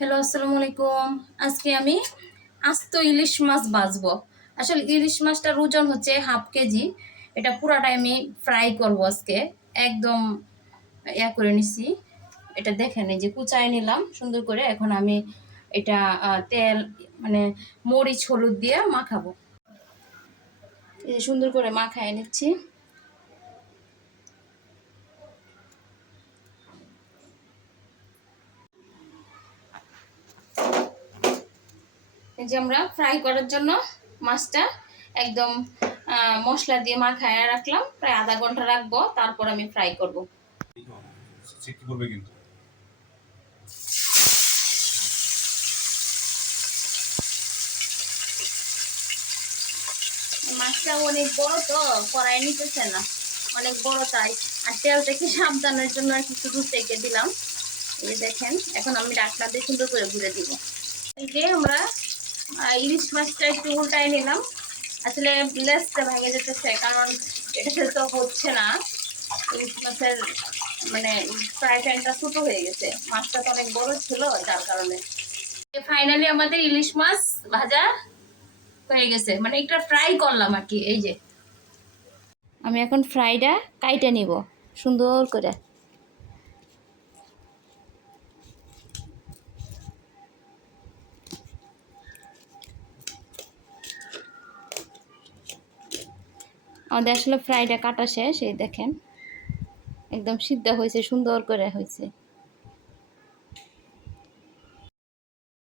Hello, আসসালামু আলাইকুম। আজকে আমি আস্ত ইলিশ মাছ ভাজবো। আসলে ইলিশ মাছটার ওজন হচ্ছে 1/2 কেজি। এটা পুরাটাই আমি ফ্রাই করব আজকে। একদম করে নিছি। এটা দেখেন, এই যে কুচায় নিলাম সুন্দর করে। এখন আমি এটা তেল মানে মরিচ হলুদ দিয়ে মাখাবো। এই যে সুন্দর করে মাখায় নিচ্ছি। এই যে আমরা ফ্রাই করার জন্য মাছটা একদম মশলা দিয়ে মাখায় রাখলাম, প্রায় আধা ঘন্টা রাখবো, তারপর আমি ফ্রাই করব। মাছটা অনেক বড় তো, কড়াই নিতেছে না, অনেক বড় তাই। আর তেল থেকে সাবধানের জন্য আর কিছু দূর থেকে দিলাম। এই যে দেখেন, এখন আমি ঢাকনা দিয়ে সুন্দর করে ঘুরে দিব। এই যে আমরা ইলিশ মাছটা একটু উল্টায় নিলাম। আসলে লেজটা ভেঙে যেতেছে, কারণ এটা তো হচ্ছে না। ইলিশ মাছের মানে ফ্রাই প্যানটা ছোট হয়ে গেছে, মাছটা তো অনেক বড় ছিল, যার কারণে। ফাইনালি আমাদের ইলিশ মাছ ভাজা হয়ে গেছে, মানে একটা ফ্রাই করলাম আর কি। এই যে আমি এখন ফ্রাইটা কাইটে নিব সুন্দর করে। আমাদের আসলে ফ্রাইটা কাটা শেষ, এই দেখেন একদম সিদ্ধ হয়েছে, সুন্দর করে হয়েছে।